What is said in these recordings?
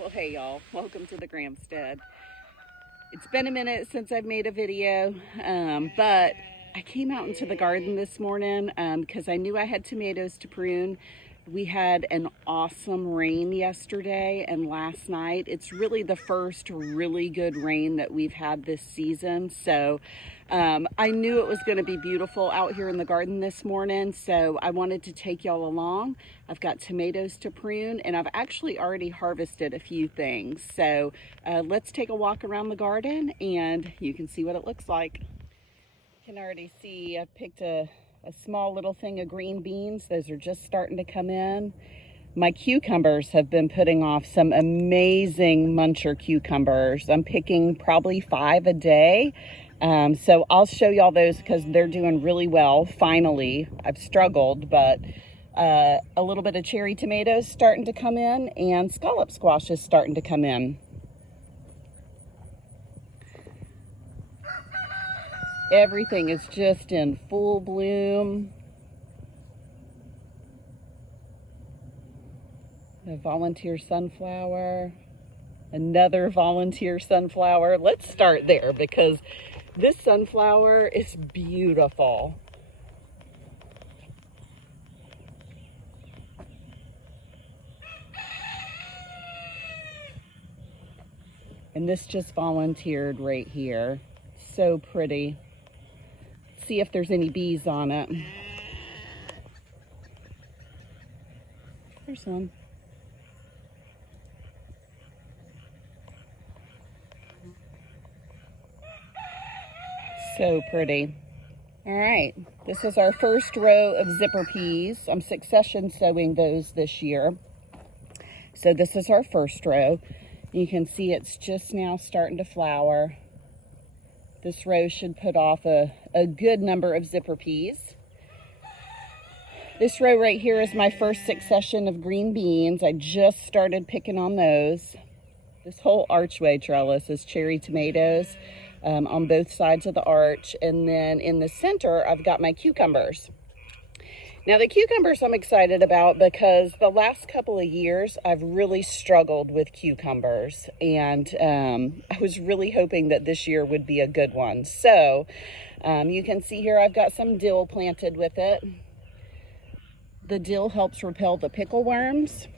Well, hey y'all, welcome to the Gramstead. It's been a minute since I've made a video, but I came out into the garden this morning because I knew I had tomatoes to prune. We had an awesome rain yesterday and last night. It's really the first really good rain that we've had this season. So I knew it was going to be beautiful out here in the garden this morning. So I wanted to take y'all along. I've got tomatoes to prune and I've actually already harvested a few things. So let's take a walk around the garden and you can see what it looks like. You can already see I picked a small little thing of green beans. Those are just starting to come in. My cucumbers have been putting off some amazing muncher cucumbers. I'm picking probably 5 a day. So I'll show y'all those because they're doing really well. Finally, I've struggled, but a little bit of cherry tomatoes starting to come in and scallop squash is starting to come in. Everything is just in full bloom. A volunteer sunflower, another volunteer sunflower. Let's start there because this sunflower is beautiful. And this just volunteered right here. So pretty. See if there's any bees on it. There's one. So pretty. All right, this is our first row of zipper peas. I'm succession sowing those this year. So this is our first row. You can see it's just now starting to flower. This row should put off a good number of zipper peas. This row right here is my first succession of green beans. I just started picking on those. This whole archway trellis is cherry tomatoes on both sides of the arch. And then in the center, I've got my cucumbers. Now the cucumbers I'm excited about because the last couple of years I've really struggled with cucumbers and I was really hoping that this year would be a good one. So you can see here I've got some dill planted with it. The dill helps repel the pickle worms.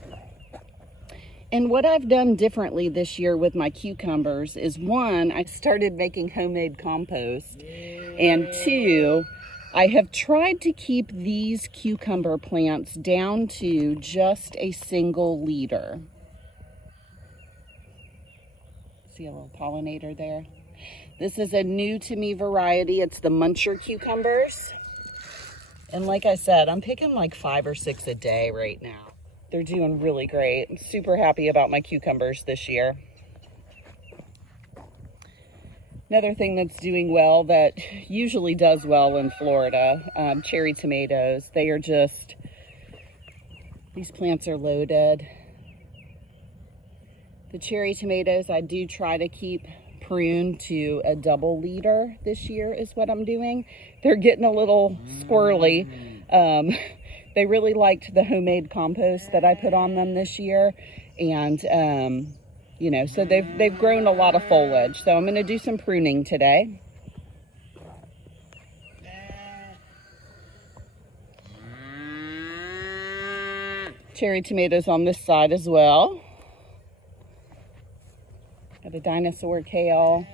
And what I've done differently this year with my cucumbers is one, I started making homemade compost, and two, I have tried to keep these cucumber plants down to just a single liter. See a little pollinator there? This is a new to me variety. It's the muncher cucumbers. And like I said, I'm picking like 5 or 6 a day right now. They're doing really great. I'm super happy about my cucumbers this year. Another thing that's doing well that usually does well in Florida, cherry tomatoes. They are just, these plants are loaded. The cherry tomatoes, I do try to keep pruned to a double liter this year is what I'm doing. They're getting a little squirrely. They really liked the homemade compost that I put on them this year. And, you know, so they've grown a lot of foliage. So I'm going to do some pruning today. Cherry tomatoes on this side as well. Got a dinosaur kale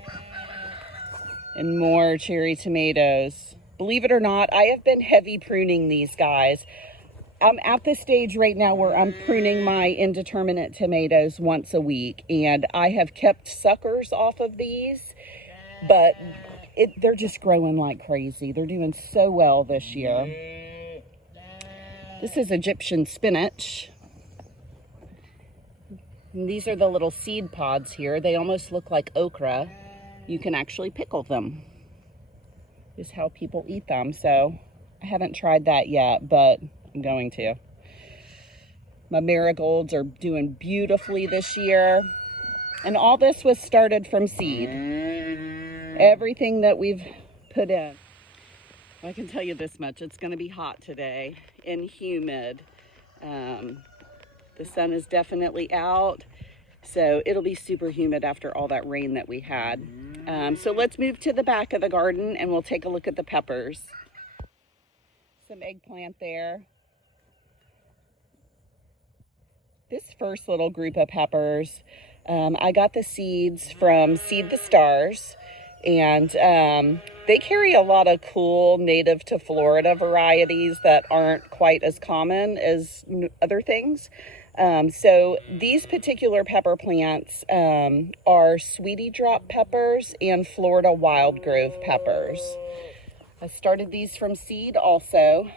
and more cherry tomatoes. Believe it or not, I have been heavy pruning these guys. I'm at the stage right now where I'm pruning my indeterminate tomatoes once a week, and I have kept suckers off of these, but they're just growing like crazy. They're doing so well this year. This is Egyptian spinach. And these are the little seed pods here. They almost look like okra. You can actually pickle them. Is how people eat them. So I haven't tried that yet, but I'm going to. My marigolds are doing beautifully this year. And all this was started from seed. Everything that we've put in. I can tell you this much. It's going to be hot today and humid. The sun is definitely out. So it'll be super humid after all that rain that we had. So let's move to the back of the garden and we'll take a look at the peppers. Some eggplant there. This first little group of peppers, I got the seeds from Seed the Stars, and they carry a lot of cool native to Florida varieties that aren't quite as common as other things. So these particular pepper plants are Sweetie Drop peppers and Florida Wild Grove peppers. I started these from seed also.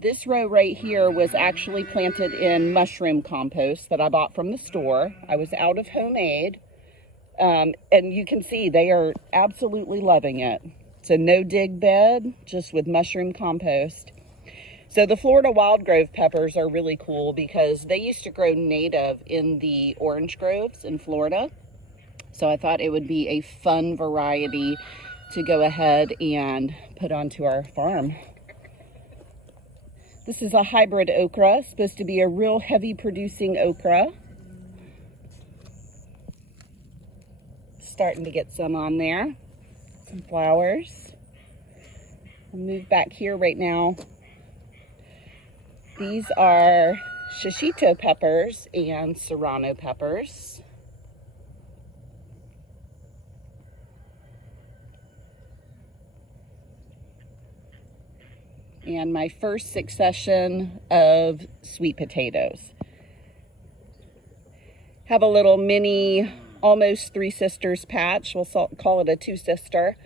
This row right here was actually planted in mushroom compost that I bought from the store. I was out of homemade. And you can see they are absolutely loving it. It's a no-dig bed, just with mushroom compost. So the Florida Wild Grove peppers are really cool because they used to grow native in the orange groves in Florida. So I thought it would be a fun variety to go ahead and put onto our farm. This is a hybrid okra, supposed to be a real heavy producing okra. Starting to get some on there, some flowers. I'll move back here right now. These are shishito peppers and serrano peppers. And my first succession of sweet potatoes. Have a little mini, almost three sisters patch. We'll call it a two sister.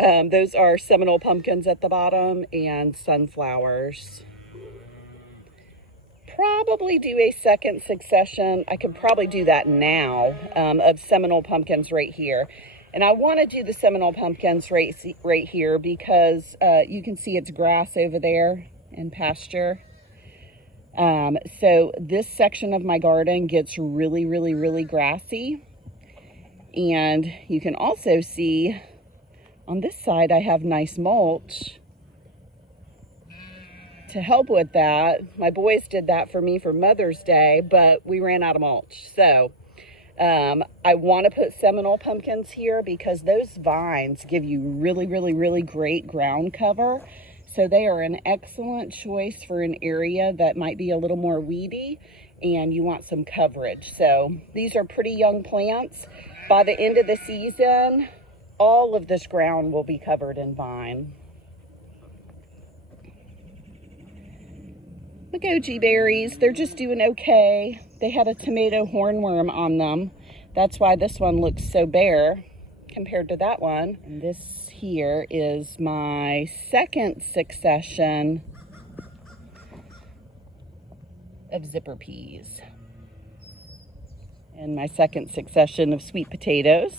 Those are Seminole pumpkins at the bottom and sunflowers. Probably do a second succession. I could probably do that now of Seminole pumpkins right here. And I want to do the Seminole pumpkins right here because you can see it's grass over there in pasture. So this section of my garden gets really, really, really grassy. And you can also see on this side I have nice mulch to help with that. My boys did that for me for Mother's Day, but we ran out of mulch. So I want to put Seminole pumpkins here because those vines give you really, really, really great ground cover. So they are an excellent choice for an area that might be a little more weedy and you want some coverage. So these are pretty young plants. By the end of the season, all of this ground will be covered in vine. The goji berries, they're just doing okay. They had a tomato hornworm on them. That's why this one looks so bare compared to that one. And this here is my second succession of zipper peas. And my second succession of sweet potatoes.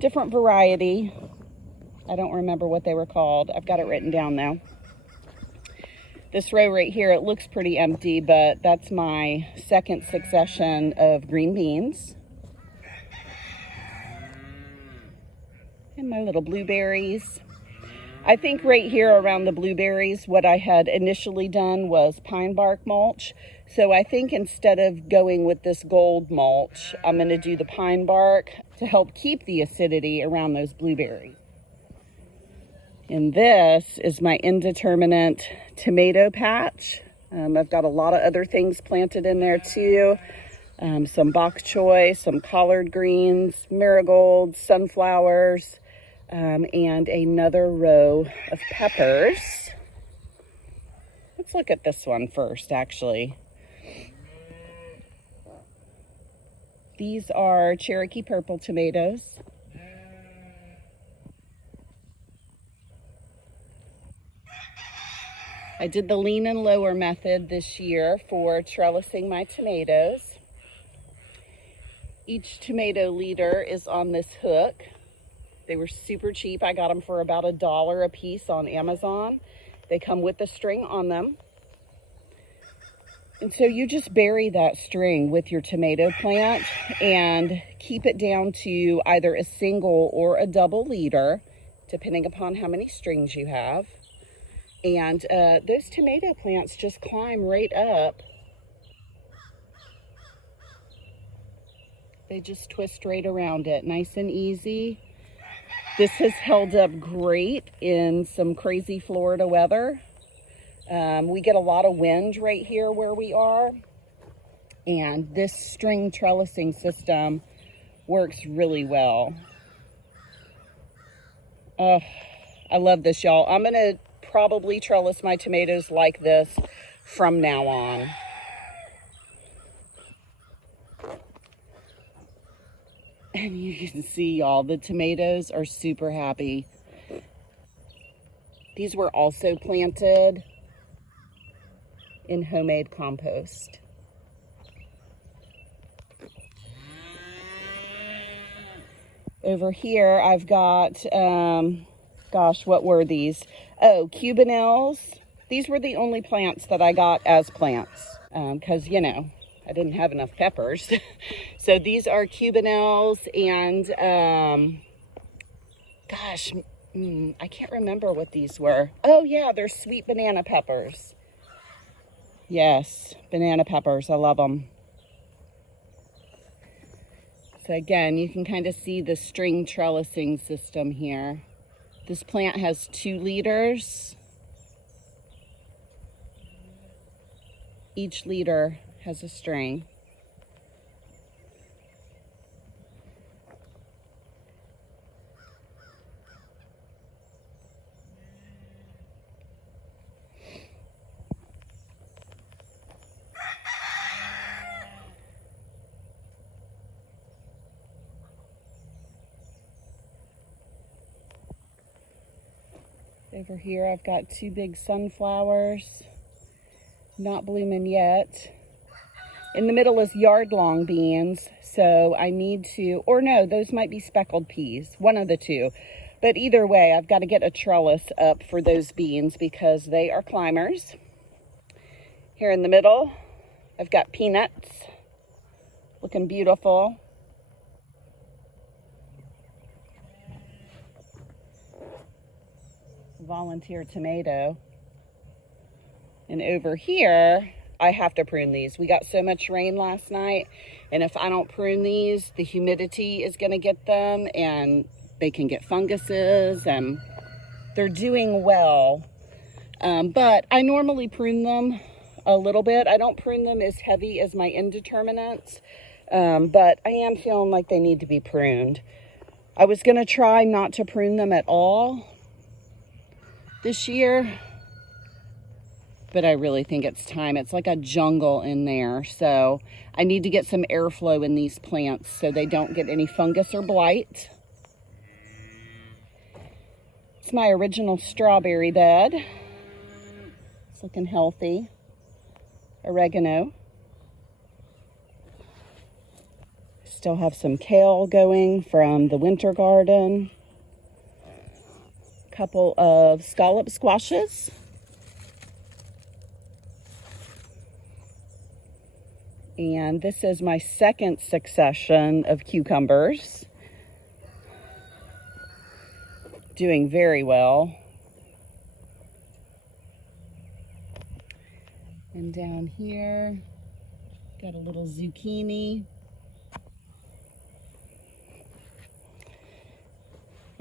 Different variety. I don't remember what they were called. I've got it written down though. This row right here, it looks pretty empty, but that's my second succession of green beans. And my little blueberries. I think right here around the blueberries, what I had initially done was pine bark mulch. So I think instead of going with this gold mulch, I'm going to do the pine bark to help keep the acidity around those blueberries. And this is my indeterminate tomato patch. I've got a lot of other things planted in there too. Some bok choy, some collard greens, marigolds, sunflowers, and another row of peppers. Let's look at this one first, actually. These are Cherokee purple tomatoes. I did the lean and lower method this year for trellising my tomatoes. Each tomato leader is on this hook. They were super cheap. I got them for about $1 a piece on Amazon. They come with a string on them. And so you just bury that string with your tomato plant and keep it down to either a single or a double leader, depending upon how many strings you have. And those tomato plants just climb right up They just twist right around it, nice and easy. This has held up great in some crazy Florida weather. We get a lot of wind right here where we are, and this string trellising system works really well. I love this, y'all. I'm gonna probably trellis my tomatoes like this from now on. And you can see, y'all, the tomatoes are super happy. These were also planted in homemade compost. Over here, I've got, gosh, what were these? Oh, cubanelles. These were the only plants that I got as plants, because, you know, I didn't have enough peppers. So these are cubanelles, and, gosh, I can't remember what these were. Oh, yeah, they're sweet banana peppers. Yes, banana peppers. I love them. So again, you can kind of see the string trellising system here. This plant has 2 leaders. Each leader has a string. Over here, I've got 2 big sunflowers, not blooming yet. In the middle is yard-long beans, so I need to, or no, those might be speckled peas, one of the 2. But either way, I've got to get a trellis up for those beans because they are climbers. Here in the middle, I've got peanuts, looking beautiful. Volunteer tomato. And over here, I have to prune these. We got so much rain last night, and if I don't prune these, the humidity is going to get them, and they can get funguses, and they're doing well. But I normally prune them a little bit. I don't prune them as heavy as my indeterminates, but I am feeling like they need to be pruned. I was going to try not to prune them at all this year, but I really think it's time. It's like a jungle in there, so I need to get some airflow in these plants so they don't get any fungus or blight. It's my original strawberry bed. It's looking healthy. Oregano. Still have some kale going from the winter garden. Couple of scallop squashes. And this is my second succession of cucumbers. Doing very well. And down here, got a little zucchini.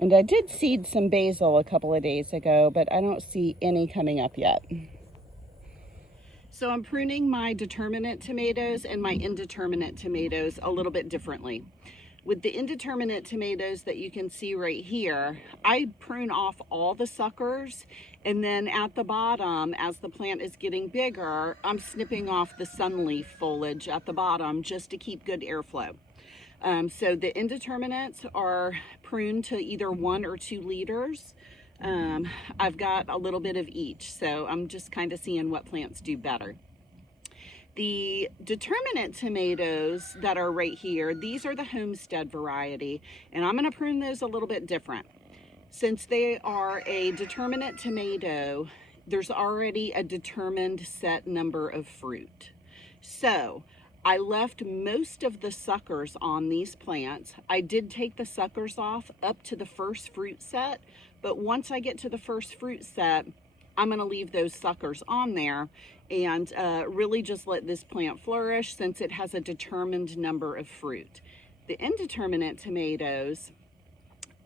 And I did seed some basil a couple of days ago, but I don't see any coming up yet. So I'm pruning my determinate tomatoes and my indeterminate tomatoes a little bit differently. With the indeterminate tomatoes that you can see right here, I prune off all the suckers, and then at the bottom, as the plant is getting bigger, I'm snipping off the sunleaf foliage at the bottom just to keep good airflow. So the indeterminates are pruned to either 1 or 2 liters. I've got a little bit of each, so I'm just kind of seeing what plants do better. The determinate tomatoes that are right here, these are the homestead variety, and I'm going to prune those a little bit different. Since they are a determinate tomato, there's already a determined set number of fruit. So I left most of the suckers on these plants. I did take the suckers off up to the first fruit set, but once I get to the first fruit set, I'm going to leave those suckers on there and really just let this plant flourish since it has a determined number of fruit. The indeterminate tomatoes,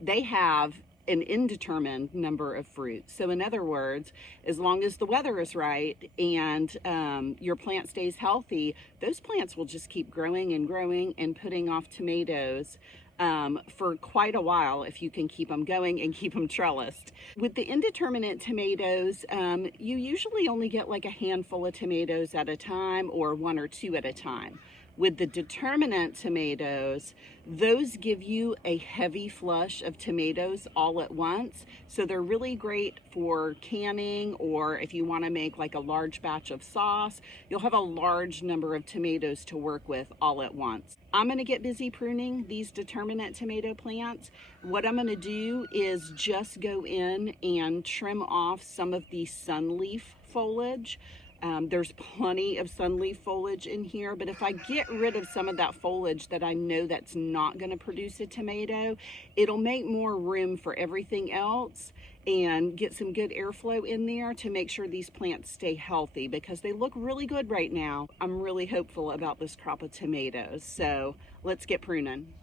they have an indeterminate number of fruits. So in other words, as long as the weather is right and your plant stays healthy, those plants will just keep growing and growing and putting off tomatoes for quite a while if you can keep them going and keep them trellised. With the indeterminate tomatoes, you usually only get like a handful of tomatoes at a time, or 1 or 2 at a time. With the determinate tomatoes, those give you a heavy flush of tomatoes all at once. So they're really great for canning, or if you want to make like a large batch of sauce, you'll have a large number of tomatoes to work with all at once. I'm going to get busy pruning these determinate tomato plants. What I'm going to do is just go in and trim off some of the sunleaf foliage. There's plenty of sunleaf foliage in here, but if I get rid of some of that foliage that I know that's not going to produce a tomato, it'll make more room for everything else and get some good airflow in there to make sure these plants stay healthy, because they look really good right now. I'm really hopeful about this crop of tomatoes, so let's get pruning.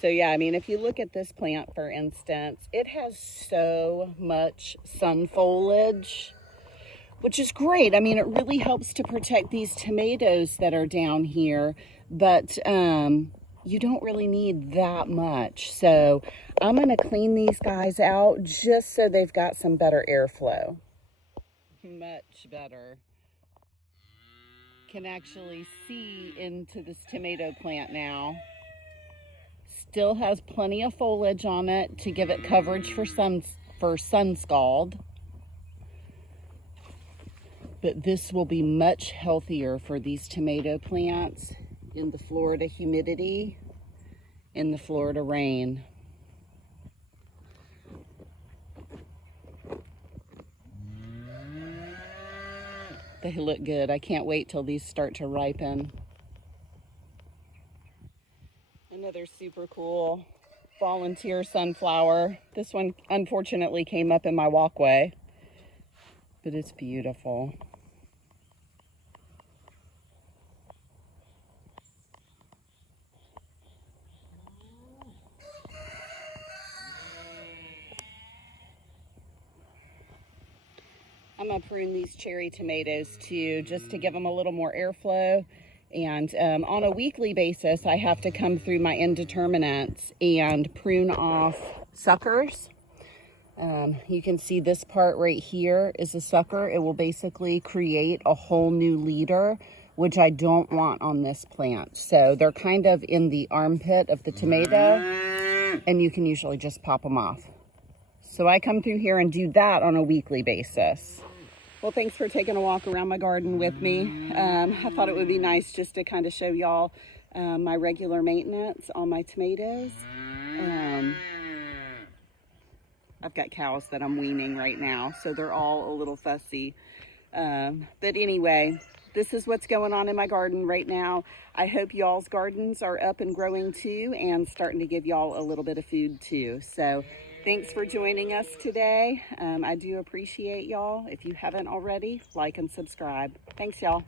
So yeah, I mean, if you look at this plant, for instance, it has so much sun foliage, which is great. I mean, it really helps to protect these tomatoes that are down here, but you don't really need that much. So I'm gonna clean these guys out just so they've got some better airflow. Much better. Can actually see into this tomato plant now. Still has plenty of foliage on it to give it coverage for sun scald. But this will be much healthier for these tomato plants in the Florida humidity, in the Florida rain. They look good. I can't wait till these start to ripen. Another super cool volunteer sunflower. This one unfortunately came up in my walkway, but it's beautiful. I'm gonna prune these cherry tomatoes too, just to give them a little more airflow. And on a weekly basis, I have to come through my indeterminates and prune off suckers. You can see this part right here is a sucker. It will basically create a whole new leader, which I don't want on this plant. So they're kind of in the armpit of the tomato, and you can usually just pop them off. So I come through here and do that on a weekly basis. Well, thanks for taking a walk around my garden with me. I thought it would be nice just to kind of show y'all my regular maintenance on my tomatoes. I've got cows that I'm weaning right now, so they're all a little fussy. But anyway, this is what's going on in my garden right now. I hope y'all's gardens are up and growing too, and starting to give y'all a little bit of food too. So thanks for joining us today. I do appreciate y'all. If you haven't already, like and subscribe. Thanks, y'all.